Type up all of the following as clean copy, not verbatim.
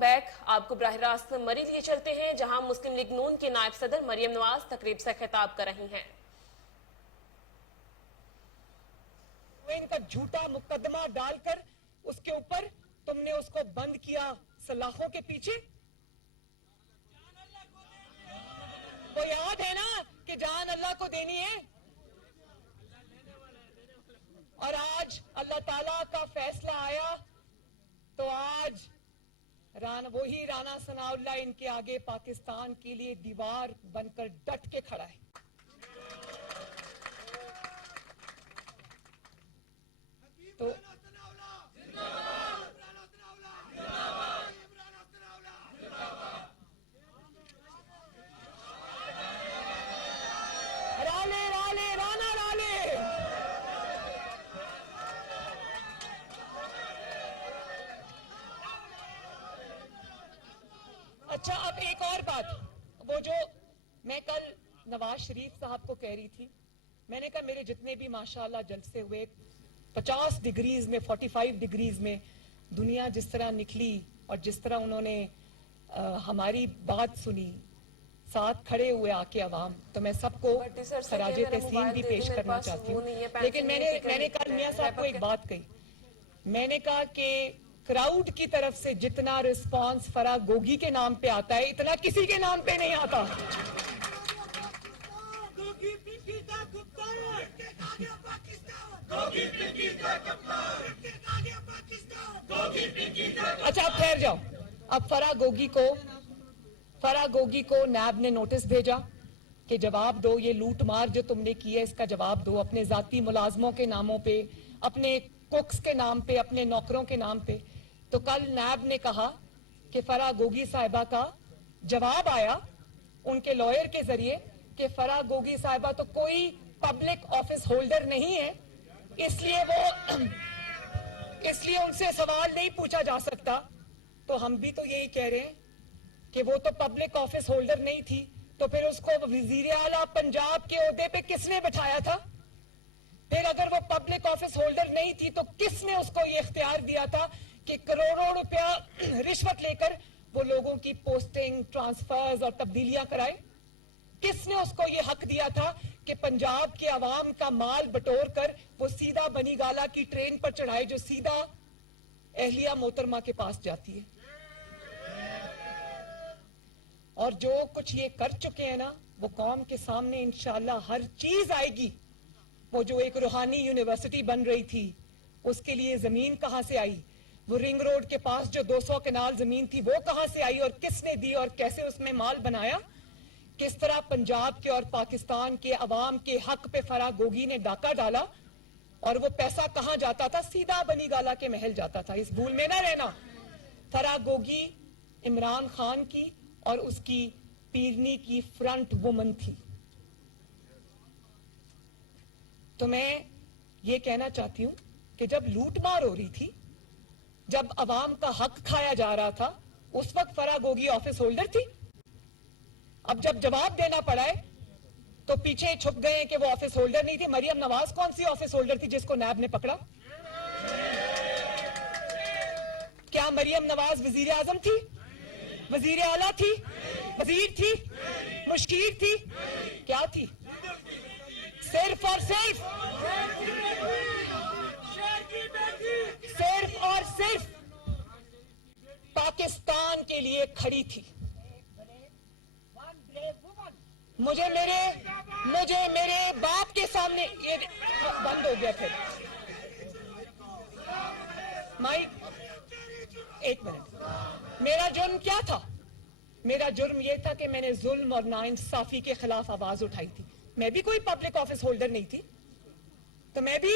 Back. आपको बराह रास्त मरी लिए चलते हैं, जहां मुस्लिम लीग नून के नायब सदर मरियम नवाज तकरीब से खिताब कर रही हैं। इनका झूठा मुकदमा डालकर उसके ऊपर तुमने उसको बंद किया सलाखों के पीछे। वो याद है ना कि जान अल्लाह को देनी है, और आज अल्लाह ताला का फैसला आया तो आज वही राना सनाउल्लाह इनके आगे पाकिस्तान के लिए दीवार बनकर डट के खड़ा है। तो राले राले राना राले। अच्छा, अब एक और बात, वो जो मैं कल नवाज शरीफ साहब को कह रही थी, मैंने कहा मेरे जितने भी माशाल्लाह जलसे हुए 50 डिग्रीज में 45 डिग्रीज में दुनिया जिस तरह निकली और जिस तरह उन्होंने हमारी बात सुनी, साथ खड़े हुए आके अवाम, तो मैं सबको खराजे तहसीन भी पेश करना चाहती हूँ। लेकिन मैंने कल मियां साहब को एक बात कही, मैंने कहा कि क्राउड की तरफ से जितना रिस्पांस फराह गोगी के नाम पे आता है, इतना किसी के नाम पे नहीं आता। अच्छा, अब ठहर जाओ। अब फराह गोगी को नैब ने नोटिस भेजा कि जवाब दो, ये लूट मार जो तुमने की है इसका जवाब दो, अपने जाती मुलाजमों के नामों पे, अपने कुक्स के नाम पे, अपने नौकरों के नाम पे। तो कल नैब ने कहा कि फराह गोगी साहिबा का जवाब आया उनके लॉयर के जरिए कि फराह गोगी साहिबा तो कोई पब्लिक ऑफिस होल्डर नहीं है, इसलिए उनसे सवाल नहीं पूछा जा सकता। तो हम भी तो यही कह रहे हैं कि वो तो पब्लिक ऑफिस होल्डर नहीं थी, तो फिर उसको वजीर आला पंजाब के ओहदे पे किसने बिठाया था? फिर अगर वो पब्लिक ऑफिस होल्डर नहीं थी तो किसने उसको ये इख्तियार दिया था कि करोड़ों रुपया रिश्वत लेकर वो लोगों की पोस्टिंग, ट्रांसफर्स और तब्दीलियां कराए? किसने उसको ये हक दिया था कि पंजाब के अवाम का माल बटोर कर वो सीधा बनीगाला की ट्रेन पर चढ़ाए जो सीधा एहलिया मोहतरमा के पास जाती है? और जो कुछ ये कर चुके हैं ना, वो कौम के सामने इंशाल्लाह हर चीज आएगी। वो जो एक रूहानी यूनिवर्सिटी बन रही थी, उसके लिए जमीन कहां से आई? वो रिंग रोड के पास जो 200 कनाल जमीन थी, वो कहां से आई और किसने दी और कैसे उसमें माल बनाया? किस तरह पंजाब के और पाकिस्तान के अवाम के हक पे फराह गोगी ने डाका डाला, और वो पैसा कहां जाता था? सीधा बनीगाला के महल जाता था। इस भूल में ना रहना, फराह गोगी इमरान खान की और उसकी पीरनी की फ्रंट वुमन थी। तो मैं ये कहना चाहती हूं कि जब लूटमार हो रही थी, जब अवाम का हक खाया जा रहा था, उस वक्त फराह गोगी ऑफिस होल्डर थी। अब जब जवाब देना पड़ा है तो पीछे छुप गए कि वो ऑफिस होल्डर नहीं थी। मरियम नवाज कौन सी ऑफिस होल्डर थी जिसको नैब ने पकड़ा? क्या मरियम नवाज वजीर आजम थी, वजीर आला थी, वजीर थी, मुशीर थी? क्या थी? सिर्फ और सिर्फ पाकिस्तान के लिए खड़ी थी। मुझे मेरे बाप के सामने ये बंद हो गया। फिर माइक, एक मिनट। मेरा जुर्म क्या था? मेरा जुर्म यह था कि मैंने जुल्म और नाइंसाफी के खिलाफ आवाज उठाई थी। मैं भी कोई पब्लिक ऑफिस होल्डर नहीं थी, तो मैं भी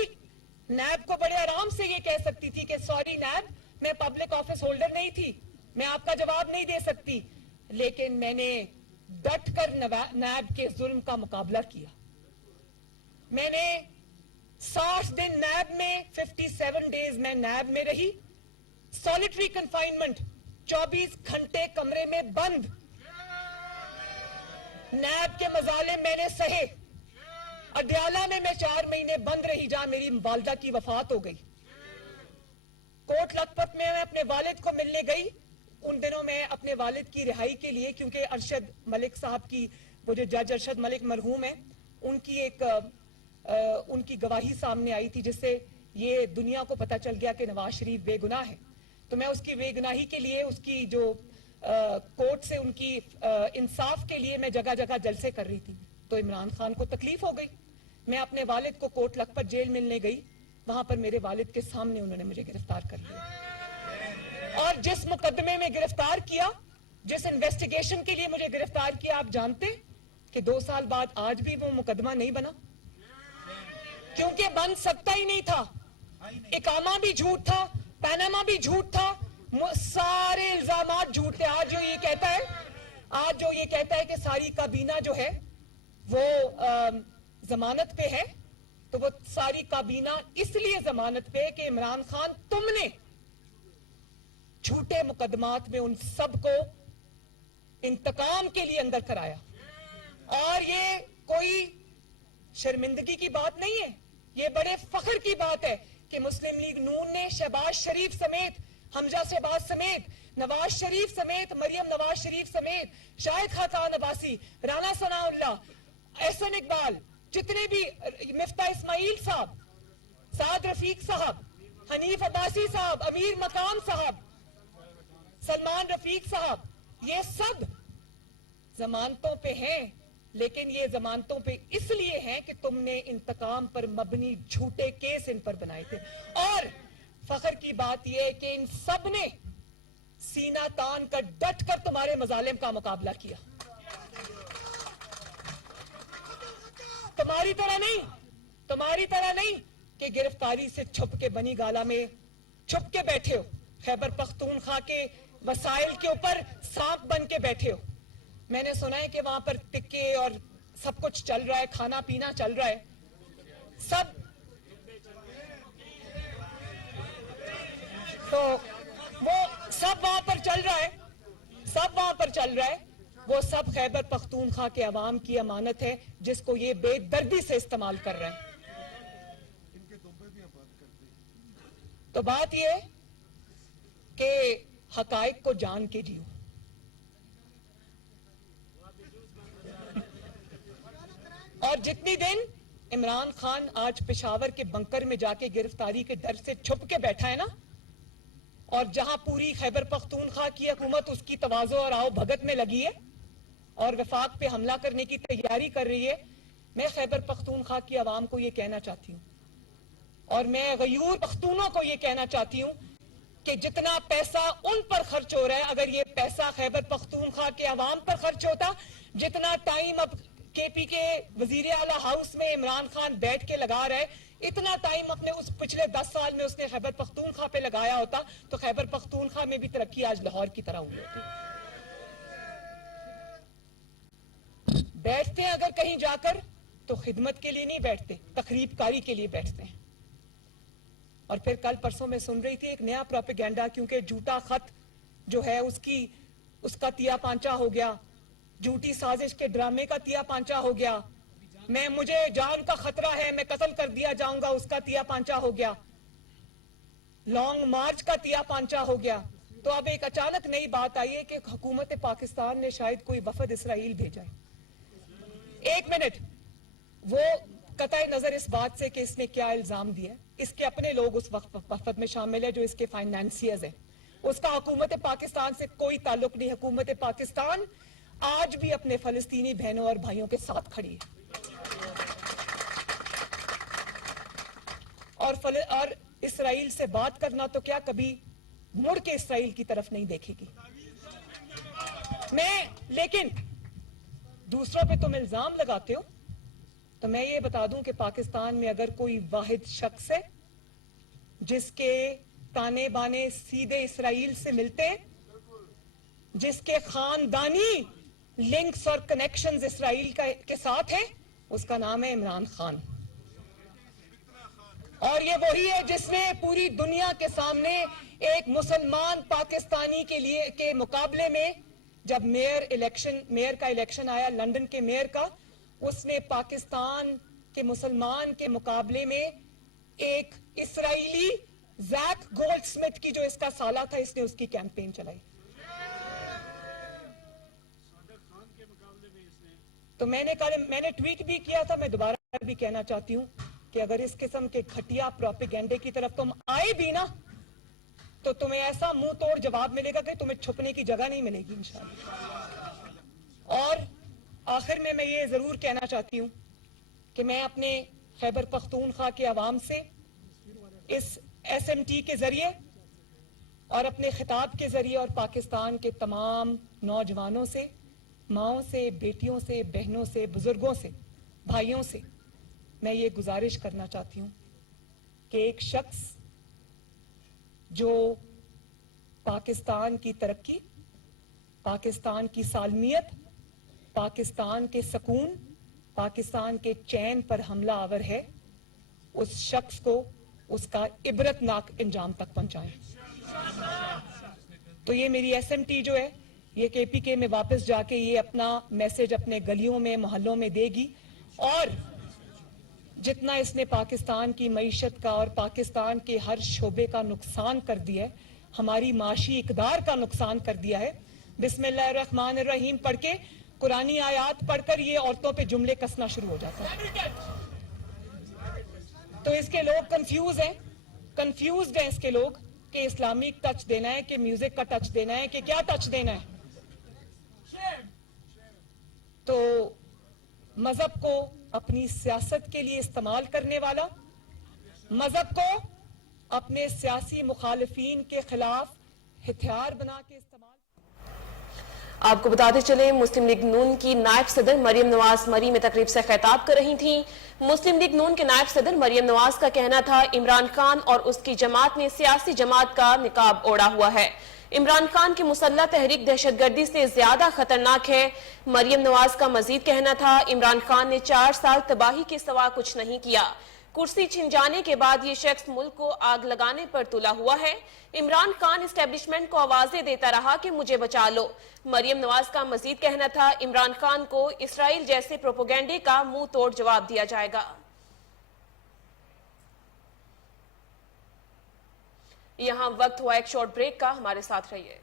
नैब को बड़े आराम से ये कह सकती थी कि सॉरी नैब, मैं पब्लिक ऑफिस होल्डर नहीं थी, मैं आपका जवाब नहीं दे सकती। लेकिन मैंने डट कर नैब के जुल्म का मुकाबला किया। मैंने 60 दिन नैब में, 57 डेज में नैब में रही, सॉलिटरी कंफाइनमेंट, 24 घंटे कमरे में बंद। नैब के मजालिम मैंने सहे। अडयाला में मैं 4 महीने बंद रही, जहां मेरी वालिदा की वफात हो गई। कोट लखपत में मैं अपने वालिद को मिलने गई, उन दिनों मैं अपने वालिद की रिहाई के लिए, क्योंकि अरशद मलिक साहब की, वो जो जज अरशद मलिक मरहूम है, उनकी गवाही सामने आई थी, जिससे ये दुनिया को पता चल गया कि नवाज शरीफ बेगुनाह है। तो मैं उसकी बेगुनाही के लिए, उसकी जो कोर्ट से उनकी इंसाफ के लिए मैं जगह जगह जलसे कर रही थी। तो इमरान खान को तकलीफ हो गई। मैं अपने वालिद को कोट लखपत जेल मिलने गई, वहां पर मेरे वालिद के सामने उन्होंने मुझे गिरफ्तार कर लिया। और जिस मुकदमे में गिरफ्तार किया, जिस इन्वेस्टिगेशन के लिए मुझे गिरफ्तार किया, आप जानते कि 2 साल बाद आज भी वो मुकदमा नहीं बना, क्योंकि बन सकता ही नहीं था। इकामा भी झूठ था, पैनामा भी झूठ था, सारे इल्जामात झूठ थे। आज जो ये कहता है कि सारी काबीना जो है वो जमानत पे है, तो वो सारी काबीना इसलिए जमानत पे कि इमरान खान तुमने झूठे मुकदमात में उन सबको इंतकाम के लिए अंदर कराया। और ये कोई शर्मिंदगी की बात नहीं है, ये बड़े फख्र की बात है कि मुस्लिम लीग नून ने शहबाज शरीफ समेत, हमजा शहबाज समेत, नवाज शरीफ समेत, मरियम नवाज शरीफ समेत, शाहिद खाकान अब्बासी, राना सनाउल्लाह, एहसन इकबाल, जितने भी, मिफ्ता इस्माइल साहब, साद रफीक साहब, हनीफ अब्बासी साहब, अमीर मकाम साहब, सलमान रफीक साहब, ये सब जमानतों पे हैं। लेकिन ये जमानतों पे इसलिए हैं कि तुमने इंतकाम पर मबनी झूठे केस इन पर बनाए थे। और फख्र की बात यह है कि इन सब ने सीना तान कर डट कर तुम्हारे मजालिम का मुकाबला किया। तुम्हारी तरह नहीं कि गिरफ्तारी से छुप के बनी गाला में छुप के बैठे हो, खैबर पख्तूनख्वा के वसाइल के ऊपर सांप बन के बैठे हो। मैंने सुना है कि वहां पर टिक्के और सब कुछ चल रहा है, खाना पीना चल रहा है, सब। तो वो सब वहां पर चल रहा है, वो सब खैबर पख्तूनख्वा के अवाम की अमानत है, जिसको ये बेदर्दी से इस्तेमाल कर रहे हैं। तो बात ये कि हकायक को जान के जियो। और जितनी दिन इमरान खान आज पेशावर के बंकर में जाके गिरफ्तारी के डर से छुप के बैठा है ना, और जहां पूरी खैबर पख्तूनख्वा की हुकूमत उसकी तवाज़ो और आओ भगत में लगी है और वफाक पे हमला करने की तैयारी कर रही है, मैं खैबर पख्तूनख्वा की आवाम को यह कहना चाहती हूं, और मैं गयूर पख्तूनों को यह कहना चाहती हूं कि जितना पैसा उन पर खर्च हो रहा है, अगर ये पैसा खैबर पख्तूनख्वा के अवाम पर खर्च होता, जितना टाइम अब केपी के वजीर आला हाउस में इमरान खान बैठ के लगा रहा है, इतना टाइम अपने उस पिछले 10 साल में उसने खैबर पख्तूनख्वा पे लगाया होता, तो खैबर पख्तूनख्वा में भी तरक्की आज लाहौर की तरह हुई होती। बैठते हैं अगर कहीं जाकर तो खिदमत के लिए नहीं बैठते, तकरीबकारी के लिए बैठते हैं। और फिर कल परसों में सुन रही थी एक नया प्रोपेगेंडा, क्योंकि झूठा खत जो है उसका तिया पांचा हो गया, झूठी साजिश के ड्रामे का तिया पांचा हो गया, मुझे जान का खतरा है, मैं कत्ल कर दिया जाऊंगा, उसका तिया पांचा हो गया, लॉन्ग मार्च का तिया पांचा हो गया। तो अब एक अचानक नई बात आई है कि हुकूमत पाकिस्तान ने शायद कोई वफद इसराइल भेजा है। एक मिनट, वो कतई नजर इस बात से कि इसने क्या इल्जाम दिया, इसके अपने लोग उस वफद में शामिल है जो इसके फाइनेंसियर्स है, उसका हुकूमत पाकिस्तान से कोई ताल्लुक नहीं। हुकूमत पाकिस्तान आज भी अपने फलस्तीनी बहनों और भाइयों के साथ खड़ी है, और इसराइल से बात करना तो क्या, कभी मुड़ के इसराइल की तरफ नहीं देखेगी। लेकिन दूसरों पे तुम इल्जाम लगाते हो, तो मैं ये बता दूं कि पाकिस्तान में अगर कोई वाहिद शख्स है जिसके ताने बाने सीधे इसराइल से मिलते हैं, जिसके खानदानी लिंक्स और कनेक्शंस इसराइल के साथ हैं, उसका नाम है इमरान खान। और ये वही है जिसने पूरी दुनिया के सामने एक मुसलमान पाकिस्तानी के मुकाबले में, जब मेयर का इलेक्शन आया लंदन के मेयर का, उसने पाकिस्तान के मुसलमान के मुकाबले में एक इसराइली जैक गोल्डस्मिथ की जो इसका साला था, इसने उसकी कैंपेन चलाई। तो मैंने ट्वीट भी किया था, मैं दोबारा भी कहना चाहती हूं कि अगर इस किस्म के घटिया प्रोपेगेंडे की तरफ तुम आए भी ना, तो तुम्हें ऐसा मुंह तोड़ जवाब मिलेगा कि तुम्हें छुपने की जगह नहीं मिलेगी इंशाअल्लाह। और आखिर में मैं ये जरूर कहना चाहती हूं कि मैं अपने खैबर पख्तूनख्वा के अवाम से इस SMT के जरिए और अपने खिताब के जरिए और पाकिस्तान के तमाम नौजवानों से, माओं से, बेटियों से, बहनों से, बुजुर्गों से, भाइयों से मैं ये गुजारिश करना चाहती हूं कि एक शख्स जो पाकिस्तान की तरक्की, पाकिस्तान की सालमियत, पाकिस्तान के सुकून, पाकिस्तान के चैन पर हमला आवर है, उस शख्स को उसका इबरतनाक इंजाम तक पहुंचाएं। तो ये मेरी SMT जो है, ये KPK में वापस जाके ये अपना मैसेज अपने गलियों में, मोहल्लों में देगी। और जितना इसने पाकिस्तान की मईशत का और पाकिस्तान के हर शोबे का नुकसान कर दिया है, हमारी माशी इकदार का नुकसान कर दिया है, बिस्मिल्लाहिर्रहमानिर्रहीम पढ़ के, कुरानी आयात पढ़कर ये औरतों पे जुमले कसना शुरू हो जाता है। तो इसके लोग कंफ्यूज्ड हैं इसके लोग कि इस्लामिक टच देना है कि म्यूजिक का टच देना है कि क्या टच देना है। तो मजहब को अपनी सियासत के लिए इस्तेमाल करने वाला, मजहब को अपने सियासी मुखालिफिन के खिलाफ हथियार बना के इस्तेमाल। आपको बताते चले, मुस्लिम लीग नून की नायब सदर मरियम नवाज मरी में तकरीब से खिताब कर रही थीं। मुस्लिम लीग नून के नायब सदर मरियम नवाज का कहना था, इमरान खान और उसकी जमात ने सियासी जमात का निकाब ओढ़ा हुआ है। इमरान खान की मुसल्लह तहरीक दहशतगर्दी से ज्यादा खतरनाक है। मरियम नवाज का मजीद कहना था, इमरान खान ने 4 साल तबाही के सिवा कुछ नहीं किया। कुर्सी छिन जाने के बाद ये शख्स मुल्क को आग लगाने पर तुला हुआ है। इमरान खान इस्टेब्लिशमेंट को आवाजें देता रहा कि मुझे बचा लो। मरियम नवाज का मजीद कहना था, इमरान खान को इसराइल जैसे प्रोपोगेंडे का मुंह तोड़ जवाब दिया जाएगा। यहां वक्त हुआ एक शॉर्ट ब्रेक का, हमारे साथ रहिए।